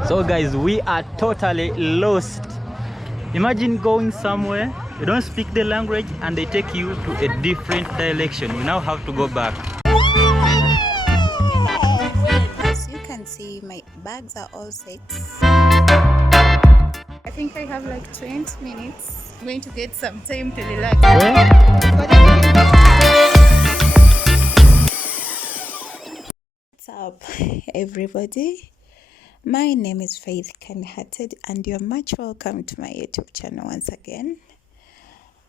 So guys, we are totally lost. Imagine going somewhere, you don't speak the language and they take you to a different direction. You now have to go back. As you can see, my bags are all set. I think I have like 20 minutes. I'm going to get some time to relax. What's up, everybody? My name is Faith Kind-Hearted and you're much welcome to my YouTube channel once again.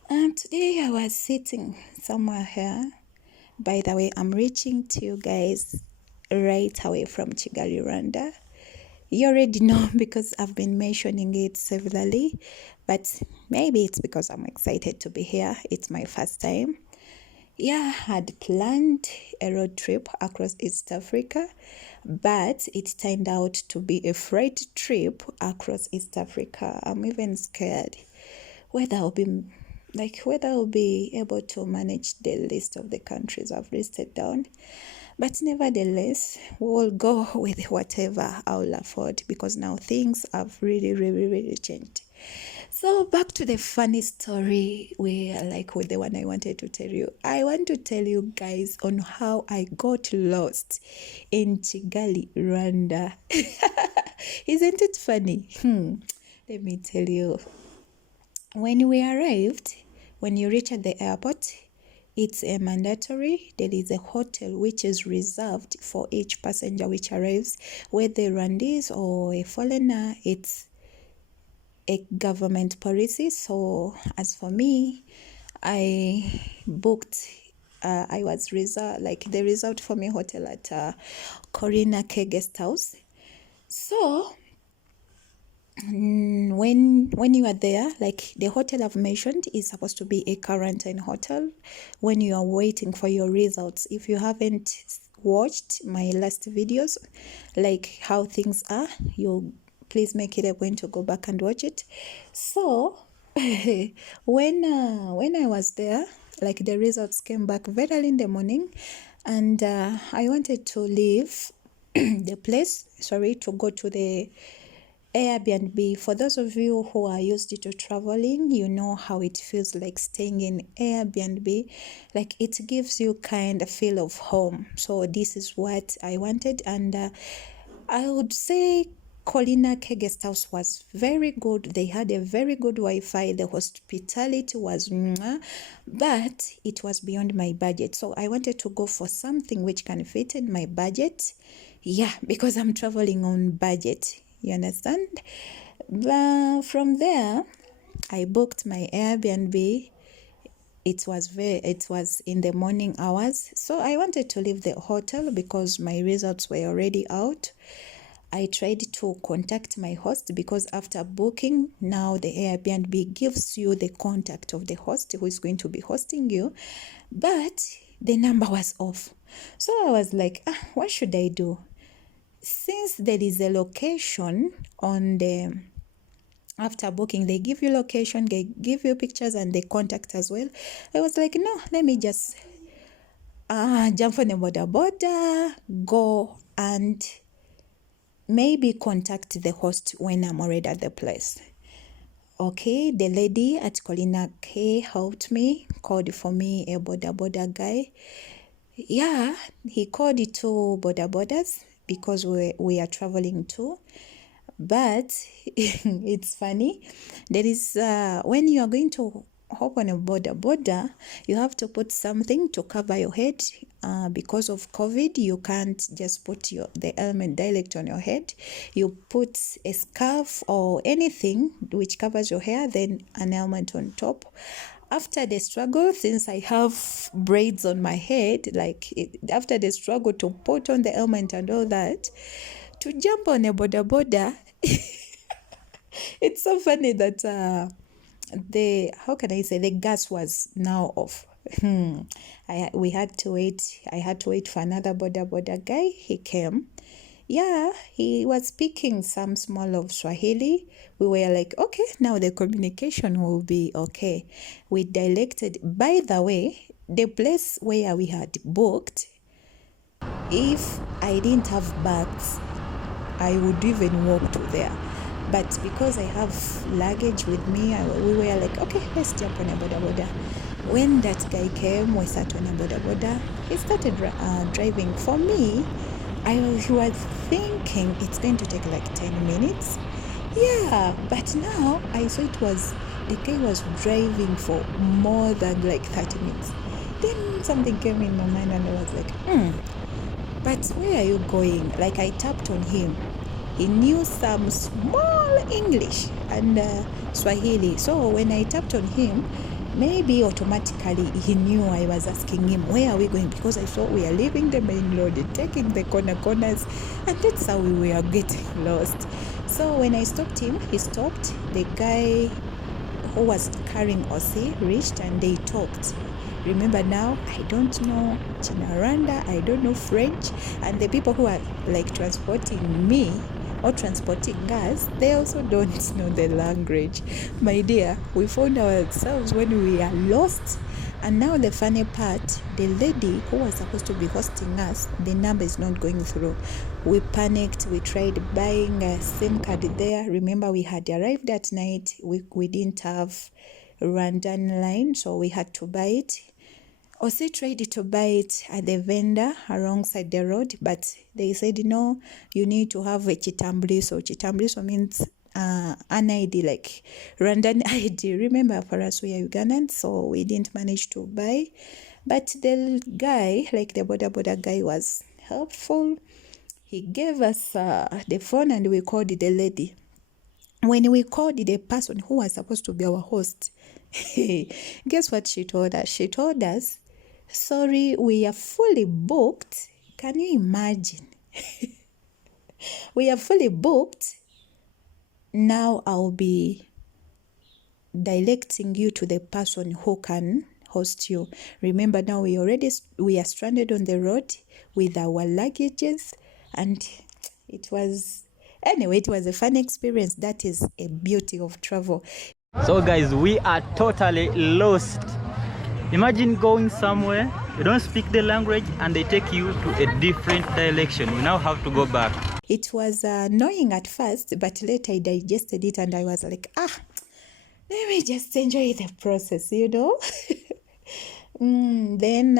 Today I was sitting somewhere here. By the way, I'm reaching to you guys right away from Kigali, Rwanda. You already know because I've been mentioning it severally, but maybe it's because I'm excited to be here. It's my first time. Yeah, I had planned a road trip across East Africa, but it turned out to be a freight trip across East Africa. I'm even scared whether I'll be able to manage the list of the countries I've listed down. But nevertheless, we will go with whatever I'll afford because now things have really changed. So back to the funny story with the one I wanted to tell you. I want to tell you guys on how I got lost in Kigali, Rwanda. Isn't it funny? Let me tell you. When we arrived, when you reach at the airport, it's a mandatory. There is a hotel which is reserved for each passenger which arrives, whether Rwandese or a foreigner. It's a government policy. So as for me, I booked. I was reserved, they reserved for me hotel at Corina K Guest House. So when you are there, like the hotel I've mentioned is supposed to be a quarantine hotel when you are waiting for your results. If you haven't watched my last videos, like how things are, you please make it a point to go back and watch it. So when I was there, like the results came back very early in the morning, and I wanted to leave the place, to go to the Airbnb. For those of you who are used to traveling, you know how it feels like staying in Airbnb. Like it gives you kind of feel of home. So this is what I wanted, and I would say Colina K Guest House was very good. They had a very good Wi-Fi. The hospitality was but it was beyond my budget. So I wanted to go for something which can fit in my budget. Yeah, because I'm traveling on budget. You understand? But from there, I booked my Airbnb. It was in the morning hours. So I wanted to leave the hotel because my results were already out. I tried to contact my host because after booking, now the Airbnb gives you the contact of the host who is going to be hosting you. But the number was off. So I was like, what should I do? Since there is a location on the after booking, they give you location, they give you pictures and the contact as well. I was like, no, let me just jump on a border, go and maybe contact the host when I'm already at the place. Okay, the lady at Colina K helped me, called for me a border guy. Yeah, he called it to borders because we are traveling too. But it's funny. There is when you are going to hop on a border, you have to put something to cover your head. Because of COVID, you can't just put the helmet direct on your head. You put a scarf or anything which covers your hair, then an helmet on top. After the struggle, since I have braids on my head, after the struggle to put on the helmet and all that, to jump on a border, it's so funny that the gas was now off. I had to wait for another border guy. He came. Yeah, he was speaking some small of Swahili. We were like, okay, now the communication will be okay. We dialected. By the way, the place where we had booked, if I didn't have bags, I would even walk to there. But because I have luggage with me, we were like, okay, let's jump on a boda boda. When that guy came, we sat on a boda boda. He started driving. For me, I was thinking it's going to take like 10 minutes. Yeah, but now I saw the guy was driving for more than like 30 minutes. Then something came in my mind and I was like, but where are you going? Like I tapped on him. He knew some small English and Swahili. So when I tapped on him, maybe automatically he knew I was asking him, where are we going? Because I thought we are leaving the main road, taking the corners, and that's how we were getting lost. So when I stopped him, he stopped. The guy who was carrying Ossie reached and they talked. Remember now, I don't know Chinyarwanda, I don't know French, and the people who are like transporting me or transporting us, they also don't know the language. My dear, we found ourselves when we are lost. And now the funny part, the lady who was supposed to be hosting us, the number is not going through. We panicked. We tried buying a SIM card there. Remember, we had arrived at night. We didn't have Rwandan line, so we had to buy it. Osi tried to buy it at the vendor alongside the road, but they said, no, you need to have a chitambuliso. Chitambuliso means an ID, like Rwandan ID. Remember, for us, we are Ugandans, so we didn't manage to buy. But the guy, like the boda guy, was helpful. He gave us the phone and we called the lady. When we called the person who was supposed to be our host, guess what she told us? She told us, sorry, we are fully booked. Can you imagine? We are fully booked. Now I'll be directing you to the person who can host you. Remember, now we are stranded on the road with our luggages, and it was a fun experience. That is a beauty of travel. So guys, we are totally lost. Imagine going somewhere, you don't speak the language and they take you to a different direction. You now have to go back. It was annoying at first, but later I digested it and I was like, let me just enjoy the process, you know. Then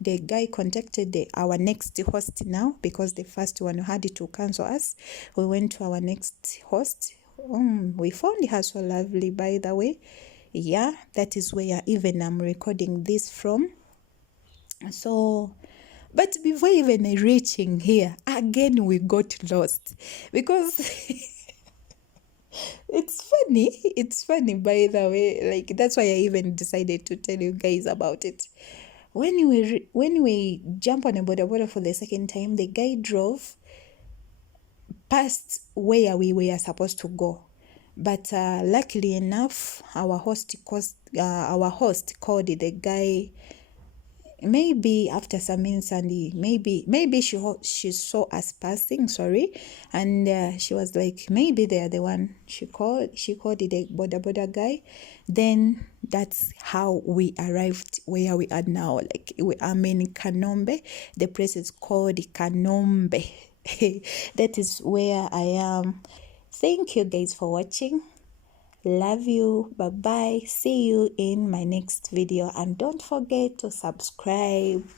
the guy contacted our next host now, because the first one had to cancel us. We went to our next host. We found her so lovely, by the way. Yeah, that is where even I'm recording this from. So, but before even reaching here, again we got lost, because it's funny, by the way. Like, that's why I even decided to tell you guys about it. When we jump on a boda for the second time, the guy drove past where we were supposed to go. But luckily enough, our host called the guy. Maybe after some insanity, maybe she saw us passing, and she was like, maybe they are the one. She called the boda guy. Then that's how we arrived where we are now. Like, I'm in Kanombe. The place is called Kanombe. That is where I am. Thank you guys for watching. Love you. Bye bye. See you in my next video, and don't forget to subscribe.